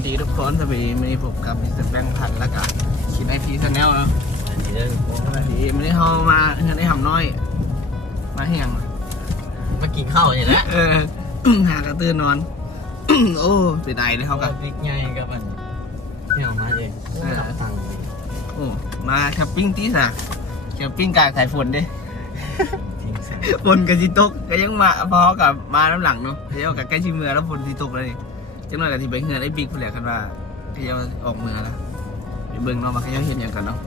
วัสดีทุกคนสวัสดีวันนี้ผมกับมิสเตอร์แบงค์พันแล้วก็คิดไอทีชาแนลเนาะสวัสดีวันนี้เรามาเงินได้หำน้อยมาเฮียง มากินข้าวเนี่ยนะ หากระตื้นนอน โอ้เป็นไอเลยเขากับ บิ๊กไงกับมันเนี่ยออกมาเลยตังค์ โอ้มาแคมปิ้งตีสักแคมปิ้งกลางสายฝนดิฝนกับสิตกก็ยังมาพอกับมาน้ำหลังเนาะเดี๋ยวกับใกล้ชิมเมือแล้วฝนสิตกเลยจังหน่อยกับที่ไปเงินไอ้บิ๊กผู้แหลกกันว่าเขาจะออกเมือแล้วไปเบิ่งเนาะมาเขาจะเห็นอย่างกันเนาะ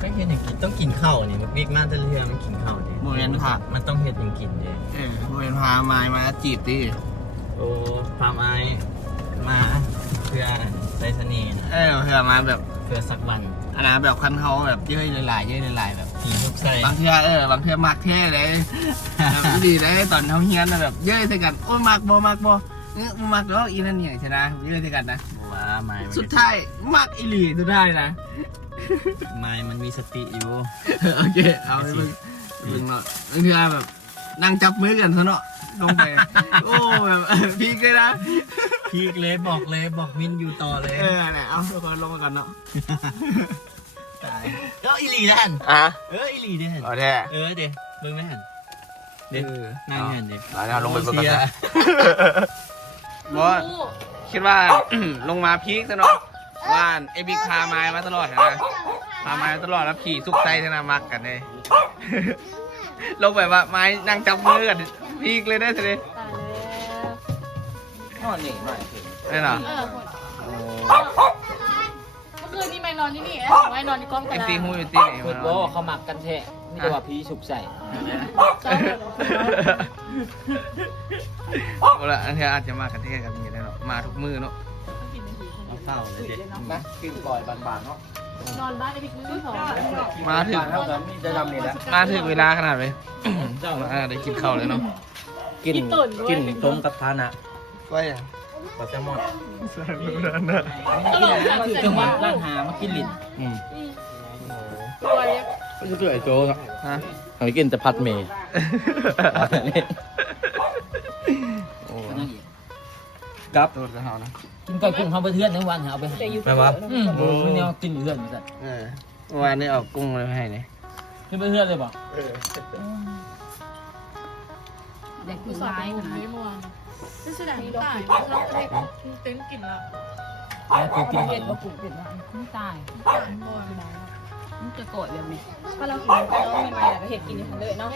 ก็เห็นอย่างกินต้องกินข้าวนี่มันบิ๊กมากแต่เรือมันกินข้าวเนี่ย โมเมนต์ค่ะ มันต้องเห็ดอย่างกินเนี่ย โมเมนต์พาไม้มาจีบดิ โอ้ฟาร์มไอมาเพื่อใส่เสน่ห์นะ เพื่อมาแบบ เพื่อสักวัน อันนั้นแบบคันเขาแบบเย้ยหลายๆเย้ยหลายๆแบบ ทีลูกใส่ บางเทื่อบางเทื่อมักเท่เลยแบบดีเลยตอนเขาเฮียนนะแบบเย้ยใส่กันโอ้มักบ่มักบ่มักแล้วอีนั่นเนี่ยชนะเย้ยใส่กันนะ ว้าไม้ สุดท้ายมักอีหลีสุดท้ายนะ ไม้มันมีสติอยู่ โอเคเอาไปเบิ่งเนาะบางเทื่อแบบนั่งจับมือกันซะเนาะลงไปโอ้แบบพีกเลยนะ พีกเลยบอกมินอยู่ต่อเลย เนี่ยเอาทุกคนลงมากันเนาะ ตายก็อีหลีนั่นอีหลีเด้น เอาแท้ เดี๋ยวเบิ่งไม่หันเดี๋ยวนั่งหันเดี๋ยว เอาลงไปเบิ่งกันนะบอสคิดว่า ลงมาพีคซะเนาะว่าไอ้บิ๊กพาไม้มาตลอดนะพาไม้มาตลอดแล้วขี่ซุกไซธนามักกันเลย ลงแบบว่าไม้นั่งจับมือกันพีคเลยได้สิ นอนนี่หน่อย ได้เหรอ เมื่อคืนนี้ไม่นอนที่นี่ไม่นอนที่กล้อง ไอ้ กัน ตีหูไอ้ตีไหน ฟุตบอลเขาหมักกันแท้นี่แต่ว่าพีสุกใส่ เอาละอันนี้อาจจะมากันที่กันอย่างนี้ได้เนาะมาทุกมือเนาะ เอาเศร้าเลยเด็ก นะกินก่อยบานๆเนาะ นอนบ้านไอ้พี่มือสอง มาถึง เท่ากันมีจะดำนี่แหละ มาถึงเวลาขนาดเลยได้กินข้าวเลยเนาะ กินต้มกับทานะ ว่าอย่าง ปลาแซลมอน ตลก นี่คือจังหวัดร้านหามากินลิ้น ตัวเล็ก ก็คือไอ้โจ้ครับ ฮะ เขากินแต่ผัดเมย์ โอ้ นั่งอีก กับ ตัวกระเฮานะ กินก่อยกุ้งเขาไปเทือนทั้งวันเอาไปให้ แปลว่า มันเนี่ยกินเทือนเหมือนกัน เมื่อวานนี้ออกกุ้งเลยให้เนี่ย กินไปเทือนเลยป่ะ เด็กผู้ชายคนนี้มัวไม่ใช่แบบนี้ตายเราเล็กเต็นกลิ่นละ แล้วตัวกิน เห็ดว่าปลูกเห็ดว่าไม่ตาย บ่อยนะ มันจะโกรธแบบนี้ ถ้าเรากินเราไม่มาก็เห็ดกินอย่างนั้นเลยเนาะ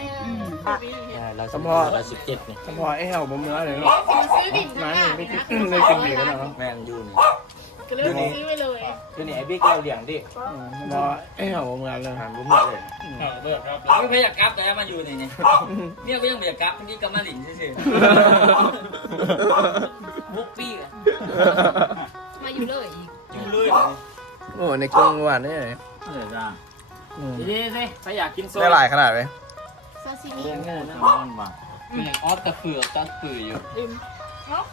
เราสมเรา17นี่ เฉพาะไอ้เห่าบะเมื่อเลยเนาะ ซื้อดิ่ง มาเนี่ยไม่กินเลยกินดีกันเนาะ แม่งอยู่นี่ ก็เลยซื้อไปเลย คือนี่ไอ้บิ๊กเราเลี้ยงดิ พอไอ้เห่าบะเมื่อเลย หันบุ้มเลย เบื่อครับไม่เคยอยากกลับแต่มาอยู่นี่เนี่ยก็ยังไม่อยากกลับนี่ก็มาหลินเฉยๆมุกปี้อะ มาอยู่เลยอีก อยู่เลย โอ้ในกุ้งหวานนี่ จ้าดีๆสิใครอยากกินโซ่ ได้หลายขนาดเลย ซาซิมิ เลี้ยงงูนะมันว่ะคืออย่างออสตะเฟือกจัดปืออยู่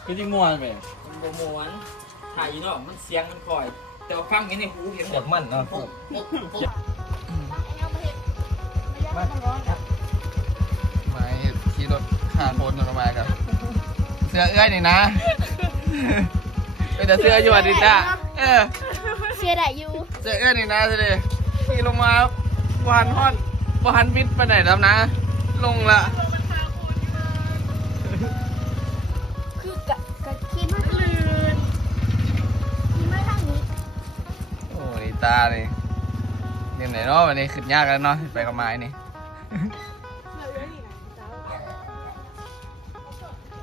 คือที่ม่วนไป มันโบมวนถ่ายอีนอกมันเสียงมันคอย แต่ว่าฟังในหูเห็นหม อยา ด กมั่นเนาะ มาขี่รถข้ามโคนมากับเสื้อเอื้อยนี่นะเป็นแต่เสื้ออยู่อันนี้จ้าเสียดายอยู่ เสื้อเอื้อยนี่นะสิขี่ลงมาหวานฮอดหวานบิดไปไหนแล้วนะ ลงละ คือกะคิดมากลืนคิดมากทางนี้ โอ้ยตาเลยยังไหนเนาะวันนี้ขึ้นยากแล้วเนาะไปกับไม้นี่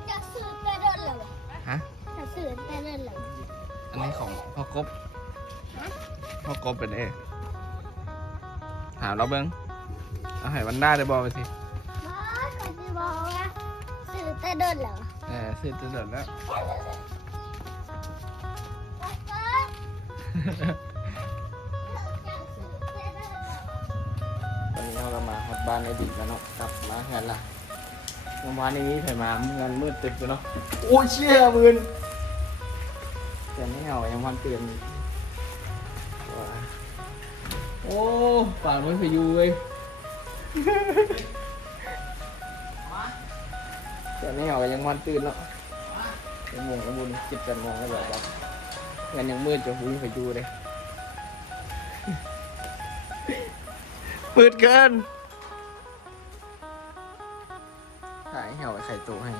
จะซื้อแต่เดินเหรอ ฮะ จะซื้อแต่เดินเหรอ อันนี้ของพ่อกบพ่อกบเป็นเองถามเราเบิ้งเอาให้วันหน้าได้บอกไปสิ มาเขาจะบอกว่าซื้อแต่เดินเหรอ ซื้อจะเดินแล้วตอนนี้เราก็มาฮอดบ้านในดีแล้วเนาะกลับมาเงินละเมื่อวานนี้ใส่มาเงินมืดตึกเลยเนาะโอ้เชี่ยมืนแต่ไม่เอายังวันเตือนโอ้ปากมันพายุเว้ยแต่ไม่เอายังวันตื่นเนาะเป็นโมงกันบุญ7-8 โมงแล้วแบบ กันยังมืดจะหุ้ยไปดูเลยมืดเกินขายเหี่ยวไข่ตูให้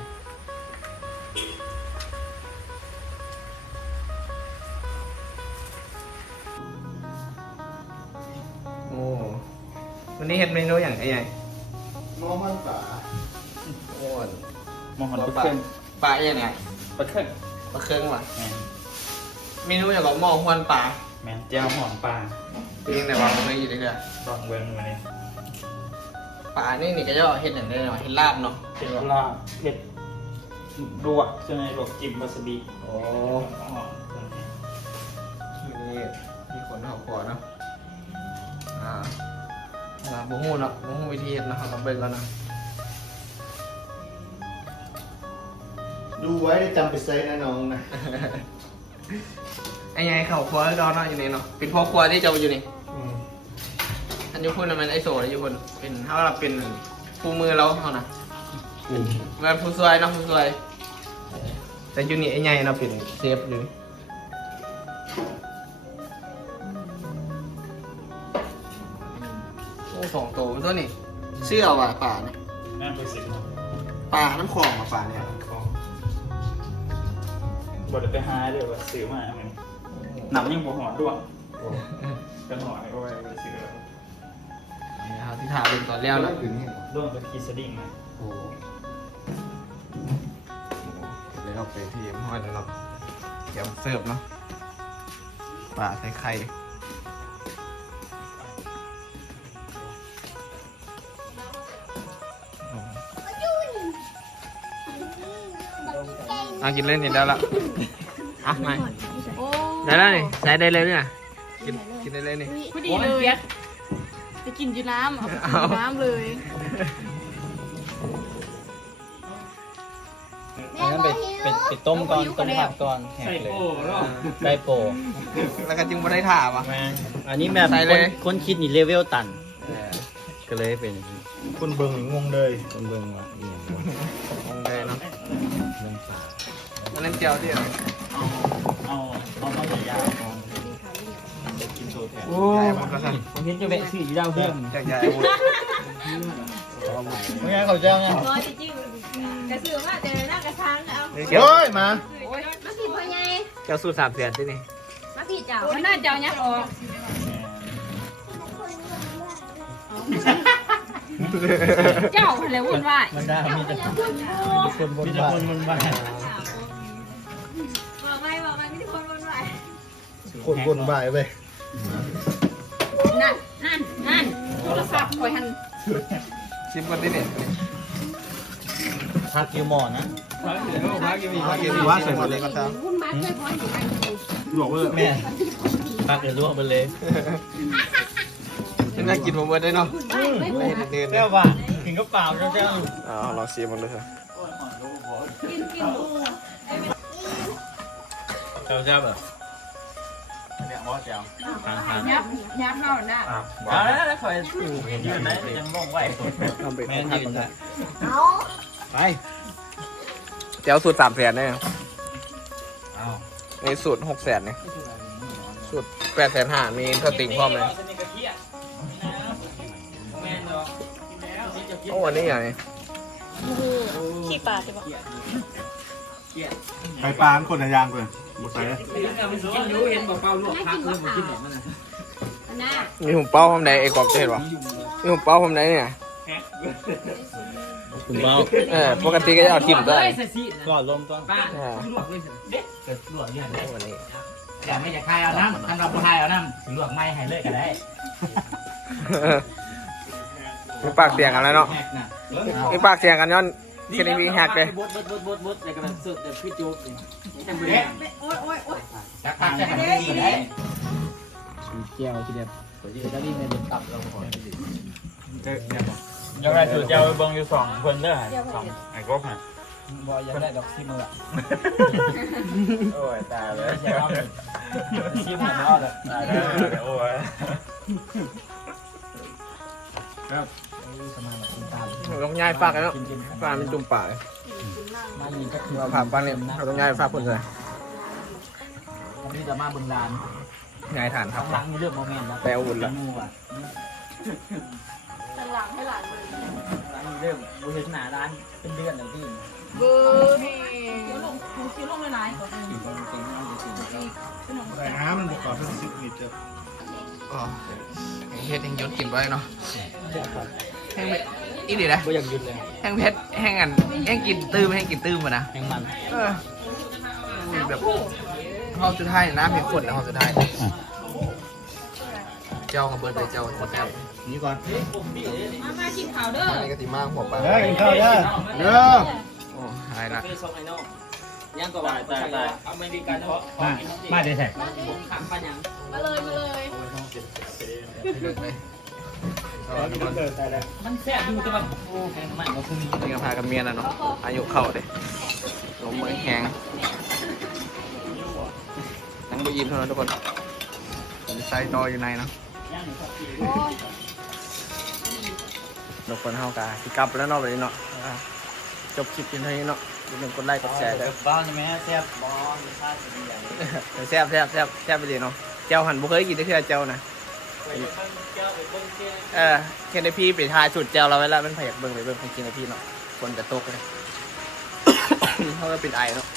โอ้วันนี้เห็นเมนูอย่างไรไง มอมันป่า โอ้ย มองหันปลาเครื่อง ปลาอย่างไง ปลาเครื่อง ปลาเครื่องว่ะ แมน เมนูอย่างกับหม้อฮวนปลา แมนเจ้าหอมปลา เป็นยังไงวะผมไม่อยู่เลย ตองเบิ้งวันนี้ ปลานี่ก็จะเห็ดอย่างไรเนาะเห็ดลาบเนาะ เป็นลาบเผ็ดลวกใช่ไหมลวกจิ้มวาซาบิ โอ้นี่มีคนเขาขอเนาะบุ้งหูเนาะบุ้งหูวิธีเห็ดเนาะเราเบิ่งแล้วนะ ดูไว้ได้จำไปใส่นะน้องนะ ไอ้ไงเขาครัวรอเนาะอยู่นี่เนาะเป็นพ่อครัวที่เจ้าอยู่นี่อันยุคนมันไอโซ่ยุคนเป็นถ้าเราเป็นผู้มือเราเขานะมันผู้ช่วยเนาะผู้ช่วยแต่อยู่นี่ไอ้ไงเราเป็นเชฟอยู่โอ้2 ตัวตัวนี่เชื่อว่ะป่าเนี่ย น่าไปสิ ป่าน้ำคลองมาป่าเนี่ย ของบดไปหาเลยว่าซื้อมาเหมือนหนำยังบ่หอดด้วยเป็นหอดก็ไปซื้อแล้ว นี่นะครับที่ถามเป็นตอนแล้วเนาะ ถึงนี่ ร่วมเป็นกีสดิ้งมา โอ้ เลยเอาไปที่ห้อยแล้วเนาะเดี๋ยวเสิร์ฟเนาะป่าใส่ไข่เอากินเล่นนี่ได้ละอ่ะไม่ได้แล้วนี่ใส่ได้เลยเนี่ยกินได้เลยนี่ พอดีเลยจะกินอยู่น้ำเอาไปกินน้ำเลย อันนั้นไปต้มก่อนต้มผัดก่อนแห้ง ใส่ เลย โอ้แล้ว ไก่โป แล้วก็จึงไม่ได้ถามอ่ะ แม่อันนี้แบบ ใส่เลย คนคิดนี่เลเวลตันก็เลยเป็นอย่างนี้ คุณเบิ่งงงเลย คนเบิ่งว่าอหย่างวะ โอเคเนาะ เรื่องสาว อันนั้นเจียวที่ไหน เอาข้าวใหญ่ยาวกินโชว์แทน โอ้ยหมดแล้วครับ ผมเห็นจะแวะซื้ออยู่ดาวเพื่อน จากใหญ่หมด ไม่งั้นเขาเจ้าเนี่ย ร้อยจริงกระสือมาแต่หน้ากระชังเอา เจียว โอ้ยมา มาผิดพ่อใหญ่ เจียวสูตร3 เดือนที่นี่ มาผิดเจ้า มันน่าจะเอายักออก เจ้าอะไรวุ่นวาย มันได้มีแต่คนบนบ้าน บอกไปไม่ได้คนวนไหว คนบนบ่ายเลย นั่นโทรศัพท์คอยหัน ชิมกันที่นี่ พักคิวหมอนะ ว่าใส่หมดเลย ก็ตาม วุ่นมากเลยพออยู่กันอยู่ บอกว่า แม่พักเดี๋ยวลวกไปเลย ฉันน่ากินผมเบิร์ดได้เนาะไม่เห็นเดินเล เจ้าย ว่ากินก็เปล่าเจ้า ลองชิมมันเลยครับ เจ้าแบบ เนี่ยว่าแจว ยับเข้าหน้า เอาแล้วคอยยืนไหนยังมองไหวแม่ยืน ไปเจียวสูตร3 แสนเนี่ย เอา มีสูตร6 แสนเนี่ยสูตร8,500,000มีสติงพร้อมเลยโอ้อันนี้อย่างนี้ ขี้ปลาใช่ปะ ไปปลาคนละยางเลยหมดใส่เลย เห็นบอกเปล่าลวกพักเลยผมคิดแบบนั้นนะ มีหุ่มเป้าพร้อมไหนไอ้กอบเจ็ดวะมีหุ่มเป้าพร้อมไหนเนี่ย คุณเบา ปกติก็จะเอาทิมด้วย ก็ลมก็ป้าลวกเลยเกิดลวกเนี่ย วันนี้ แต่ไม่จะคายเอาน้ำท่านเราคายเอาน้ำลวกไม่ให้เลยก็ได้ มีปากเสียงกันแล้วเนาะมีปากเสียงกันย้อนแค่นี้มีหักเลย บดแต่ก็แบบสุดแต่พี่จุ๊บนี่จังเลย โอ้ย จักปักแต่ไม่ดีเลยเจียวทีเดียวตัวที่จะวิ่งในตับเราขอยังไงสูตรเจียวเบิ้งอยู่2 คนเด้อ2ไอ้ก๊อกฮะบอยยังได้ดอกซิมละโอ้ยตายเลยซิมหันรอดตายแล้วโอ้ยครับสมาธิตาม ลงย้ายฝากกันเนาะฝากเป็นจุ่มป่าเลย มายิงก็คือ เราผ่านปลาเนี่ยเราต้องย้ายฝากคนเลย วันนี้จะมาบึงลาน ง่ายฐานครับ หลังมีเรื่องโมเมนต์นะ แปลวุ่นละ มูอ่ะ ข้างหลังให้หลานเลย หลังมีเรื่องบูเห็นหนาร้านเป็นเดือนเลยพี่ เบอร์นี่เขียวลงเขียวลงหลายๆ ใส่น้ำมันบอกก่อนเป็นซิกเนเจอร์ อ๋อเฮ็ดแห้งยศกินไว้เนาะแห้งแบบอีดีนะ ก็ยังหยุดเลย แห้งเพชรแห้งอันแห้งกินตื้มแห้งกินตื้มมานะ แห่งมัน เออแบบห้องสุดท้ายน้ำเพียงขวดนะห้องสุดท้ายเจ้ากับเบิร์ดเลยเจ้าหมดแล้ว นี่ก่อน มากินข้าวเด้อ อันนี้ก็ตีมากหัวปลา เด้อกินข้าวเด้อเด้อ โอ้หายละ ยังก็ว่าแต่อเมริกันเพราะมาได้แท็กผมขังปันยัง มาเลย เลิกเลยทุกคน มันแซ่บอยู่แต่ว่าโอ้แพงมากก็คือมี นี่ก็พากันเมียนะเนาะอายุเข้าเลยลมมือแห้งนั่งบยินเท่านั้นทุกคนใส่ดออยู่ในเนาะทุกคนเฮากาสิกลับแล้วเนาะแบบนี้เนาะจบคลิปเพียงเท่านี้เนาะอย่าลืมกดไลค์กดแชร์ด้วย บ้านใช่ไหมแซ่บบอลชาติเป็นใหญ่ แซ่บไปเลยเนาะเจ้าหันบุเคยกินได้แค่เจ้านะแค่ในพี่ไปทายสุดเจ้าเราไว้แล้วมันพยักเบิ่งไปเบิ่งของกินในพี่เนาะคนแต่ตกเลยเขาก็เป็นไอเนาะ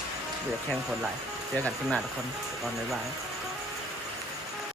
เดี๋ยวแข่งคนไหลเจอกันขึ้นหน้าทุกคนก่อนบ๊ายบาย